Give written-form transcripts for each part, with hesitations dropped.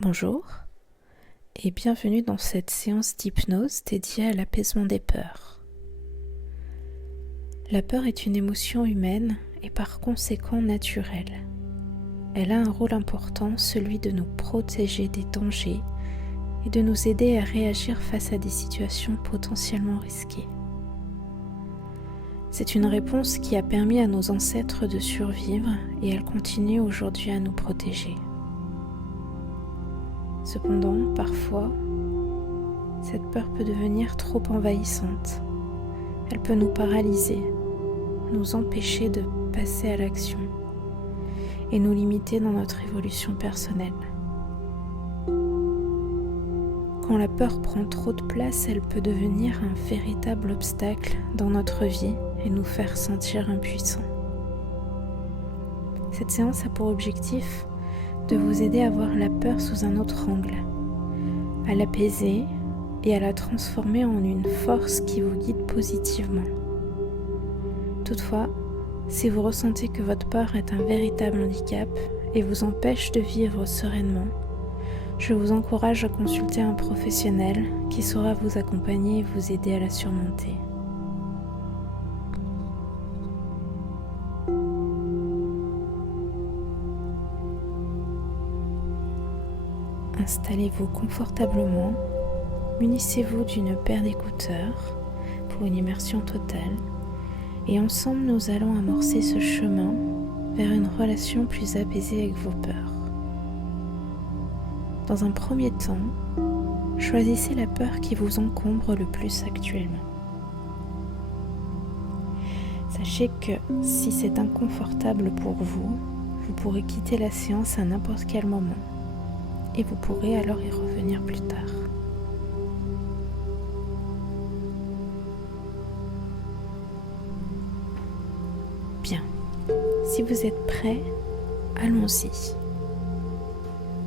Bonjour et bienvenue dans cette séance d'hypnose dédiée à l'apaisement des peurs. La peur est une émotion humaine et par conséquent naturelle. Elle a un rôle important, celui de nous protéger des dangers et de nous aider à réagir face à des situations potentiellement risquées. C'est une réponse qui a permis à nos ancêtres de survivre et elle continue aujourd'hui à nous protéger. Cependant, parfois, cette peur peut devenir trop envahissante. Elle peut nous paralyser, nous empêcher de passer à l'action et nous limiter dans notre évolution personnelle. Quand la peur prend trop de place, elle peut devenir un véritable obstacle dans notre vie et nous faire sentir impuissants. Cette séance a pour objectif de vous aider à voir la peur sous un autre angle, à l'apaiser et à la transformer en une force qui vous guide positivement. Toutefois, si vous ressentez que votre peur est un véritable handicap et vous empêche de vivre sereinement, je vous encourage à consulter un professionnel qui saura vous accompagner et vous aider à la surmonter. Installez-vous confortablement, munissez-vous d'une paire d'écouteurs pour une immersion totale et ensemble nous allons amorcer ce chemin vers une relation plus apaisée avec vos peurs. Dans un premier temps, choisissez la peur qui vous encombre le plus actuellement. Sachez que si c'est inconfortable pour vous, vous pourrez quitter la séance à n'importe quel moment. Et vous pourrez alors y revenir plus tard. Bien, si vous êtes prêts, allons-y.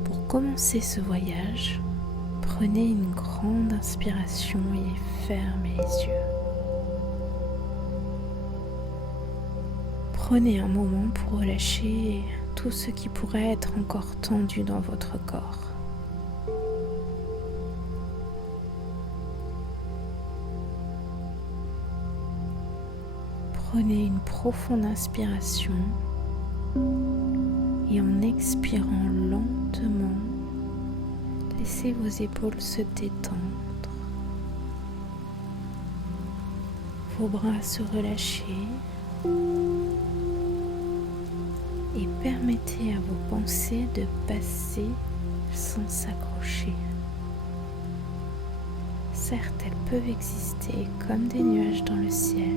Pour commencer ce voyage, prenez une grande inspiration et fermez les yeux. Prenez un moment pour relâcher tout ce qui pourrait être encore tendu dans votre corps. Prenez une profonde inspiration et en expirant lentement, laissez vos épaules se détendre, vos bras se relâcher et permettez à vos pensées de passer sans s'accrocher. Certes, elles peuvent exister comme des nuages dans le ciel,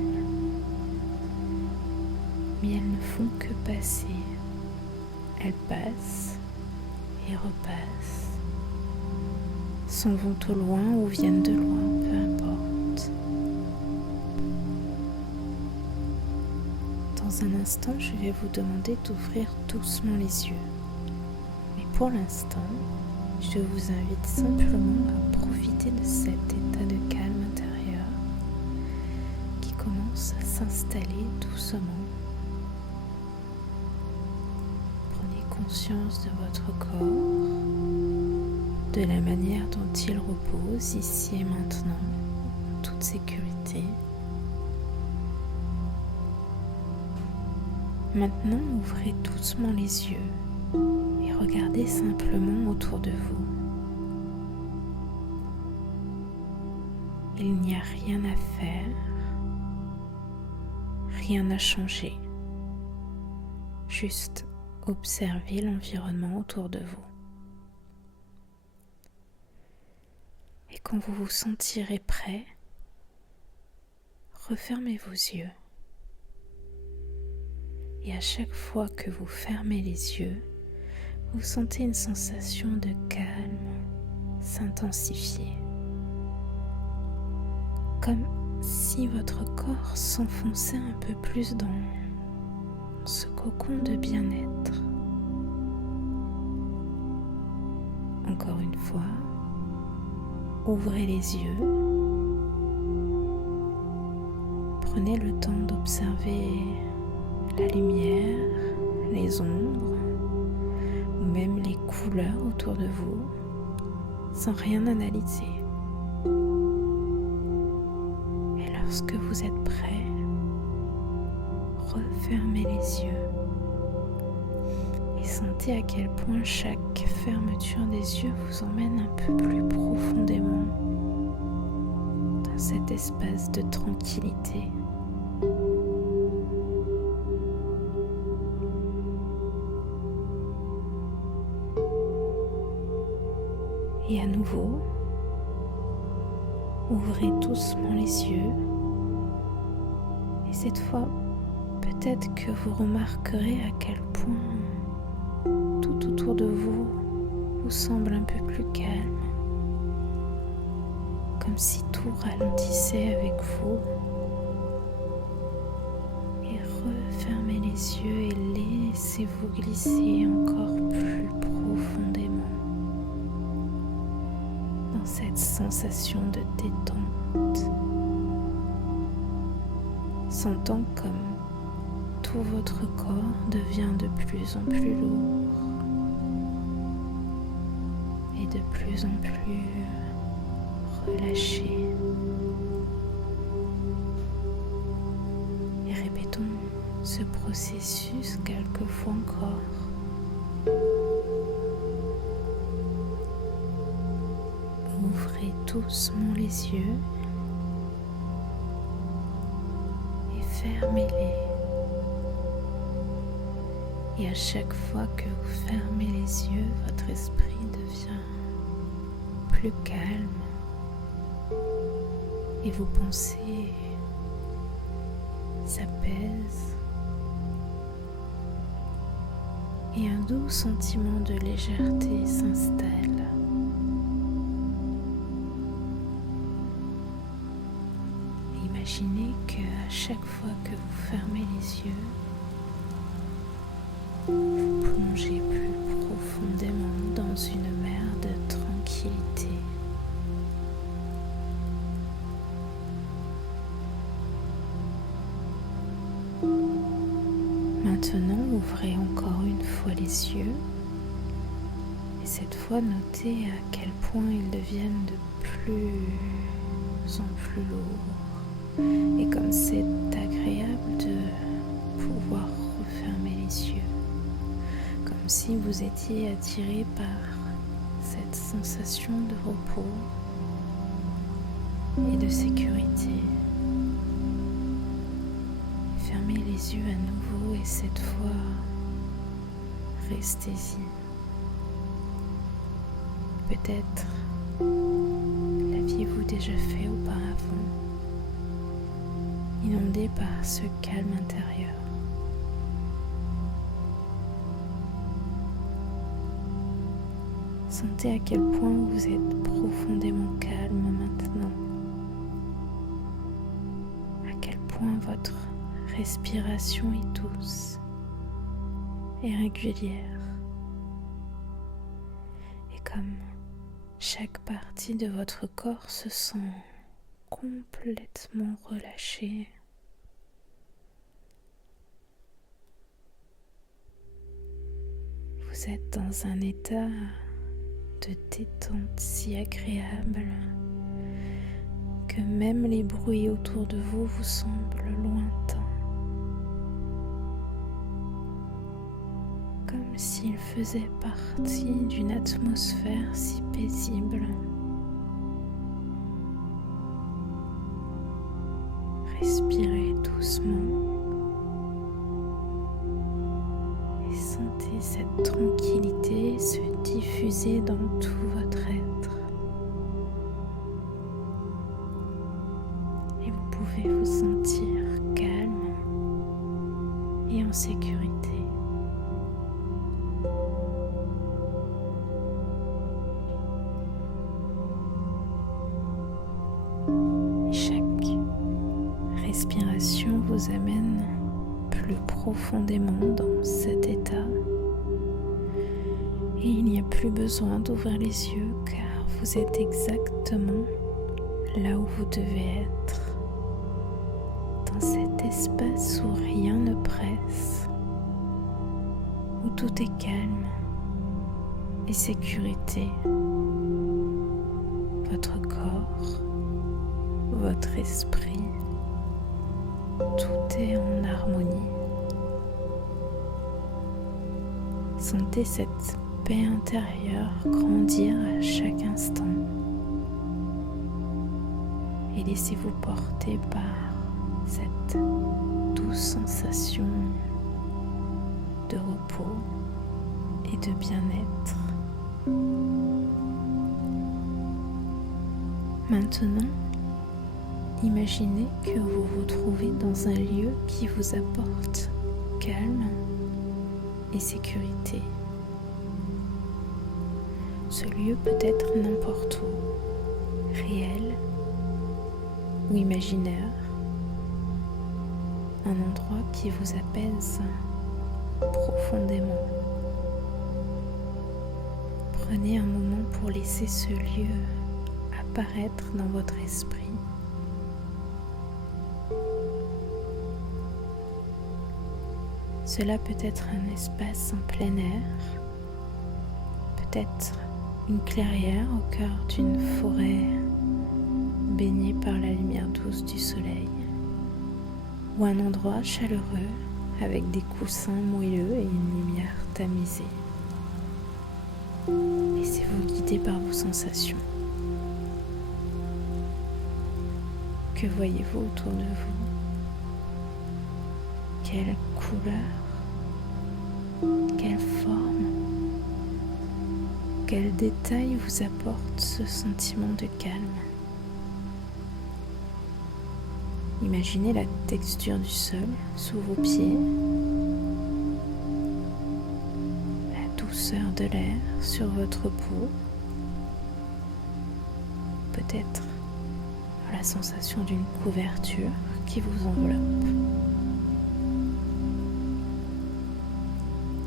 mais elles ne font que passer. Elles passent et repassent, s'en vont au loin ou viennent de loin, peu importe. Dans un instant, je vais vous demander d'ouvrir doucement les yeux. Mais pour l'instant, je vous invite simplement à profiter de cet état de calme intérieur qui commence à s'installer doucement. Prenez conscience de votre corps, de la manière dont il repose ici et maintenant, en toute sécurité. Maintenant, ouvrez doucement les yeux et regardez simplement autour de vous. Il n'y a rien à faire, rien à changer. Juste observez l'environnement autour de vous. Et quand vous vous sentirez prêt, refermez vos yeux. Et à chaque fois que vous fermez les yeux, vous sentez une sensation de calme s'intensifier. Comme si votre corps s'enfonçait un peu plus dans ce cocon de bien-être. Encore une fois, ouvrez les yeux. Prenez le temps d'observer la lumière, les ombres, ou même les couleurs autour de vous sans rien analyser. Et lorsque vous êtes prêt, refermez les yeux et sentez à quel point chaque fermeture des yeux vous emmène un peu plus profondément dans cet espace de tranquillité. Et à nouveau, ouvrez doucement les yeux. Et cette fois, peut-être que vous remarquerez à quel point tout autour de vous vous semble un peu plus calme. Comme si tout ralentissait avec vous. Et refermez les yeux et laissez-vous glisser encore plus profondément dans cette sensation de détente, sentant comme tout votre corps devient de plus en plus lourd et de plus en plus relâché. Et répétons ce processus quelques fois encore. Ouvrez doucement les yeux et fermez-les. Et à chaque fois que vous fermez les yeux, votre esprit devient plus calme et vos pensées s'apaisent. Et un doux sentiment de légèreté s'installe. Imaginez qu'à chaque fois que vous fermez les yeux, vous plongez plus profondément dans une mer de tranquillité. Maintenant, ouvrez encore une fois les yeux et cette fois notez à quel point ils deviennent de plus en plus lourds et comme c'est agréable de pouvoir refermer les yeux, comme si vous étiez attiré par cette sensation de repos et de sécurité. Fermez les yeux à nouveau et cette fois, restez-y. Peut-être l'aviez-vous déjà fait auparavant, inondé par ce calme intérieur. Sentez à quel point vous êtes profondément calme maintenant, à quel point votre respiration est douce et régulière, et comme chaque partie de votre corps se sent complètement relâchée. Vous êtes dans un état de détente si agréable que même les bruits autour de vous vous semblent lointains, comme s'ils faisaient partie d'une atmosphère si paisible. Respirez doucement et sentez cette tranquillité se diffuser dans tout votre être. Et vous pouvez vous sentir calme et en sécurité. Chaque respiration vous amène plus profondément dans cet état et il n'y a plus besoin d'ouvrir les yeux car vous êtes exactement là où vous devez être, dans cet espace où rien ne presse, où tout est calme et sécurité. Votre corps, votre esprit, tout est en harmonie. Sentez cette paix intérieure grandir à chaque instant et laissez-vous porter par cette douce sensation de repos et de bien-être. Maintenant, imaginez que vous vous trouvez dans un lieu qui vous apporte calme et sécurité. Ce lieu peut être n'importe où, réel ou imaginaire, un endroit qui vous apaise profondément. Prenez un moment pour laisser ce lieu apparaître dans votre esprit. Cela peut être un espace en plein air, peut-être une clairière au cœur d'une forêt baignée par la lumière douce du soleil, ou un endroit chaleureux avec des coussins moelleux et une lumière tamisée. Laissez-vous guider par vos sensations. Que voyez-vous autour de vous? Quelle couleur? Quelle forme? Quel détail vous apporte ce sentiment de calme? Imaginez la texture du sol sous vos pieds, la douceur de l'air sur votre peau, peut-être la sensation d'une couverture qui vous enveloppe.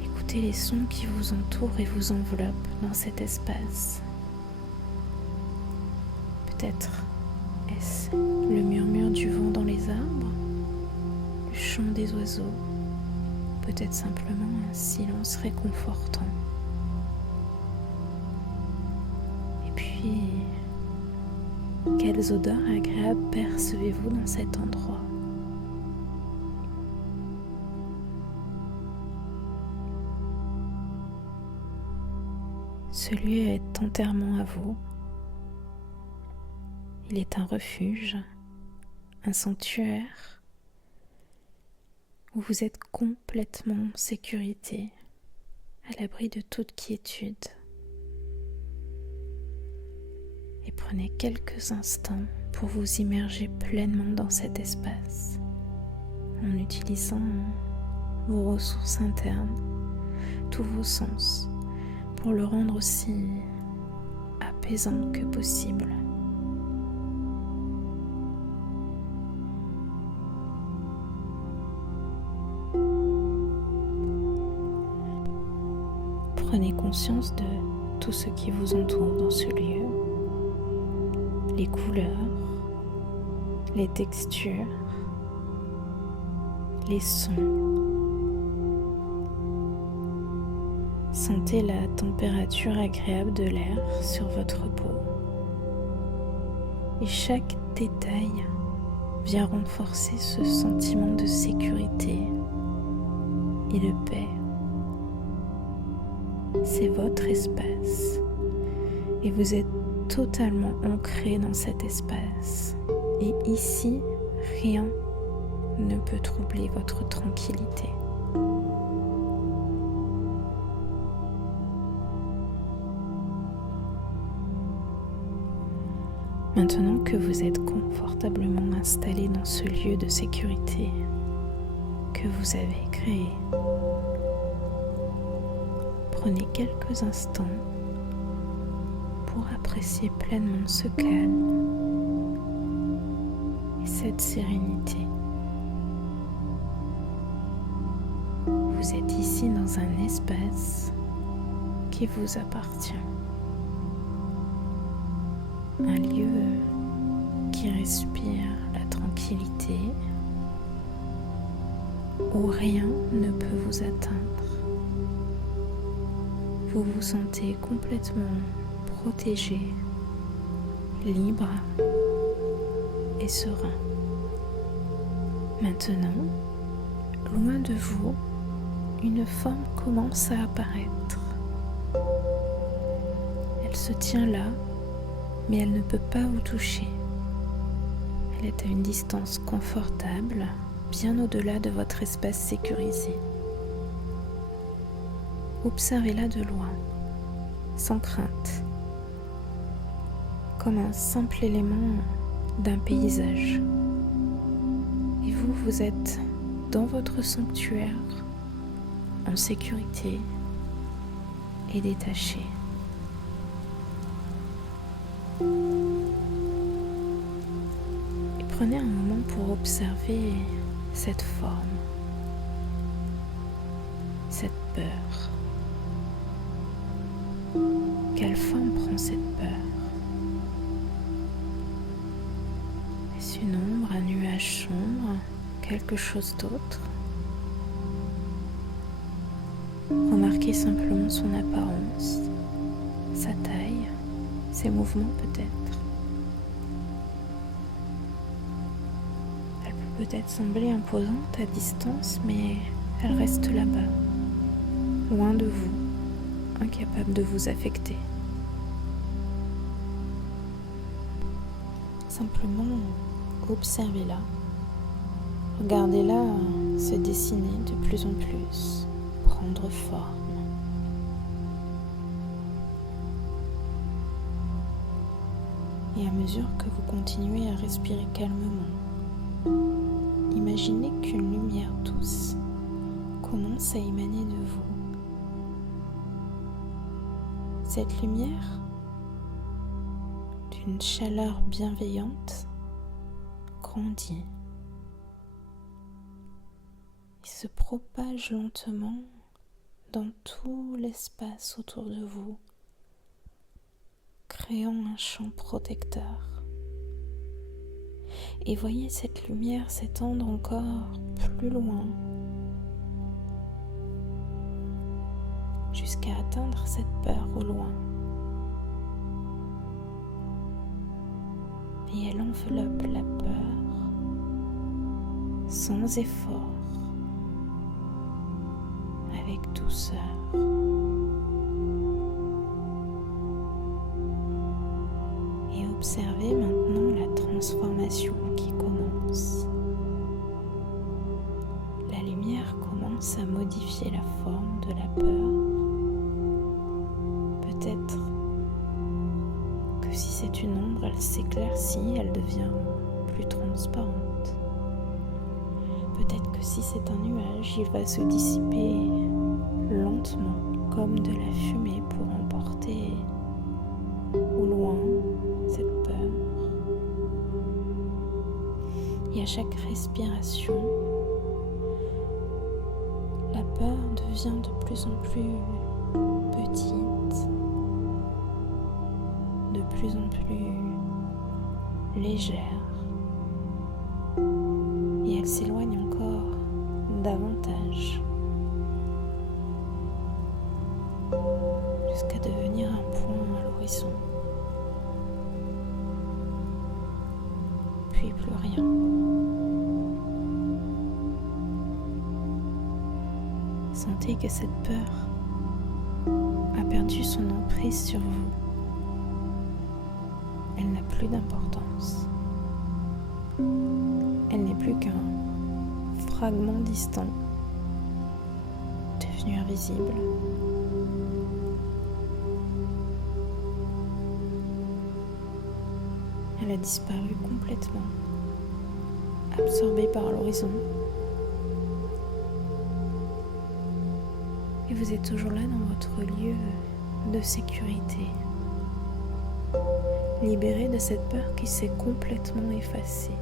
Écoutez les sons qui vous entourent et vous enveloppent dans cet espace. Peut-être est-ce le murmure du vent dans les arbres, le chant des oiseaux, peut-être simplement un silence réconfortant. Et puis, quelles odeurs agréables percevez-vous dans cet endroit? Ce lieu est entièrement à vous. Il est un refuge, un sanctuaire où vous êtes complètement en sécurité, à l'abri de toute quiétude. Et prenez quelques instants pour vous immerger pleinement dans cet espace, en utilisant vos ressources internes, tous vos sens, pour le rendre aussi apaisant que possible. Prenez conscience de tout ce qui vous entoure dans ce lieu, les couleurs, les textures, les sons. Sentez la température agréable de l'air sur votre peau. Et chaque détail vient renforcer ce sentiment de sécurité et de paix. C'est votre espace et vous êtes totalement ancré dans cet espace. Et ici, rien ne peut troubler votre tranquillité. Maintenant que vous êtes confortablement installé dans ce lieu de sécurité que vous avez créé, prenez quelques instants pour apprécier pleinement ce calme et cette sérénité. Vous êtes ici dans un espace qui vous appartient. Un lieu qui respire la tranquillité, où rien ne peut vous atteindre. vous vous sentez complètement protégé, libre et serein. Maintenant, loin de vous, une forme commence à apparaître. Elle se tient là, mais elle ne peut pas vous toucher. Elle est à une distance confortable, bien au-delà de votre espace sécurisé. Observez-la de loin, sans crainte, comme un simple élément d'un paysage. Et vous, vous êtes dans votre sanctuaire, en sécurité et détaché. Et prenez un moment pour observer cette forme, cette peur. Quelle forme prend cette peur? Est-ce une ombre, un nuage sombre, quelque chose d'autre? Remarquez simplement son apparence, sa taille, ses mouvements peut-être. Elle peut peut-être sembler imposante à distance, mais elle reste là-bas, loin de vous, incapable de vous affecter. Simplement, observez-la. Regardez-la se dessiner de plus en plus, prendre forme. Et à mesure que vous continuez à respirer calmement, imaginez qu'une lumière douce commence à émaner de vous. Cette lumière, d'une chaleur bienveillante, grandit et se propage lentement dans tout l'espace autour de vous, créant un champ protecteur. Et voyez cette lumière s'étendre encore plus loin, jusqu'à atteindre cette peur au loin. Et elle enveloppe la peur sans effort, avec douceur. Et observez maintenant la transformation qui commence. La lumière commence à modifier la forme de la peur. Peut-être que si c'est une ombre, elle s'éclaircit, elle devient plus transparente. Peut-être que si c'est un nuage, il va se dissiper lentement, comme de la fumée pour emporter au loin cette peur. Et à chaque respiration, la peur devient de plus en plus petite, de plus en plus légère, et elle s'éloigne encore davantage jusqu'à devenir un point à l'horizon, puis plus rien. Sentez que cette peur a perdu son emprise sur vous. Elle n'a plus d'importance. Elle n'est plus qu'un fragment distant, devenu invisible. Elle a disparu complètement, absorbée par l'horizon. Et vous êtes toujours là dans votre lieu de sécurité, libéré de cette peur qui s'est complètement effacée.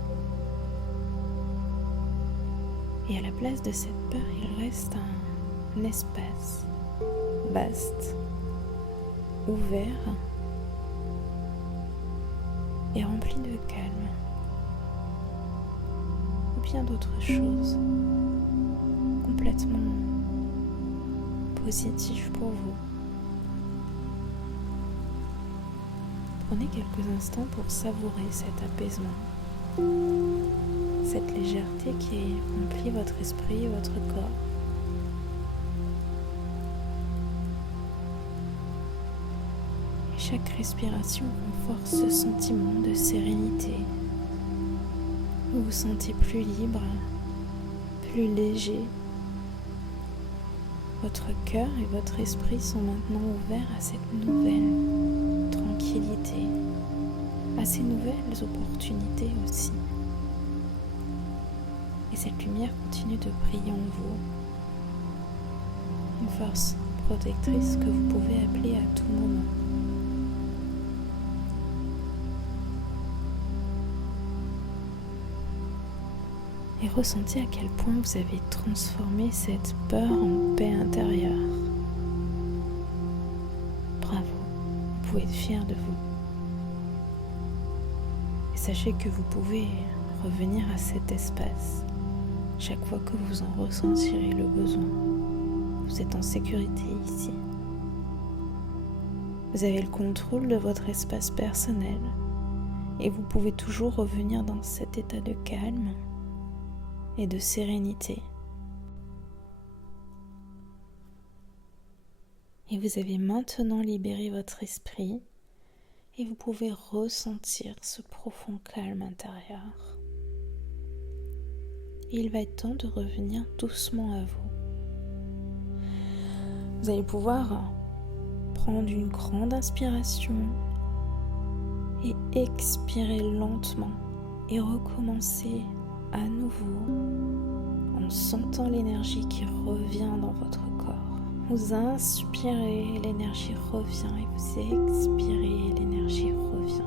Et à la place de cette peur, il reste un espace vaste, ouvert et rempli de calme, ou bien d'autres choses complètement positives pour vous. Prenez quelques instants pour savourer cet apaisement, cette légèreté qui remplit votre esprit et votre corps. Et chaque respiration renforce ce sentiment de sérénité. Vous vous sentez plus libre, plus léger. Votre cœur et votre esprit sont maintenant ouverts à cette nouvelle tranquillité, à ces nouvelles opportunités aussi. Et cette lumière continue de briller en vous, une force protectrice que vous pouvez appeler à tout moment. Et ressentez à quel point vous avez transformé cette peur en paix intérieure. Bravo, vous pouvez être fier de vous. Et sachez que vous pouvez revenir à cet espace chaque fois que vous en ressentirez le besoin. Vous êtes en sécurité ici. Vous avez le contrôle de votre espace personnel et vous pouvez toujours revenir dans cet état de calme et de sérénité. Et vous avez maintenant libéré votre esprit et vous pouvez ressentir ce profond calme intérieur. Et il va être temps de revenir doucement à vous. Vous allez pouvoir prendre une grande inspiration et expirer lentement et recommencer à nouveau en sentant l'énergie qui revient dans votre corps. Vous inspirez, l'énergie revient et vous expirez, l'énergie revient.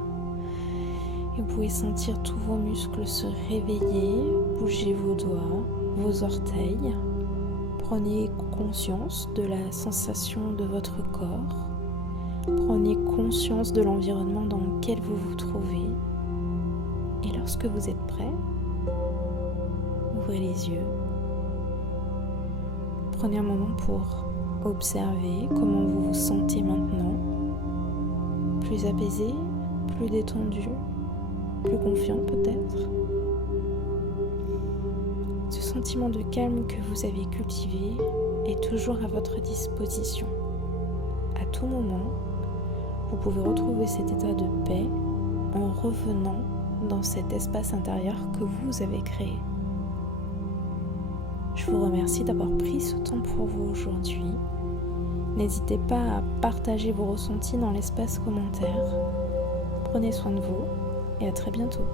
Et vous pouvez sentir tous vos muscles se réveiller, bougez vos doigts, vos orteils. Prenez conscience de la sensation de votre corps. Prenez conscience de l'environnement dans lequel vous vous trouvez. Et lorsque vous êtes prêt, ouvrez les yeux. Prenez un moment pour observer comment vous vous sentez maintenant. Plus apaisé, plus détendu, plus confiant peut-être. Ce sentiment de calme que vous avez cultivé est toujours à votre disposition. À tout moment, vous pouvez retrouver cet état de paix en revenant dans cet espace intérieur que vous avez créé. Je vous remercie d'avoir pris ce temps pour vous aujourd'hui. N'hésitez pas à partager vos ressentis dans l'espace commentaire. Prenez soin de vous et à très bientôt.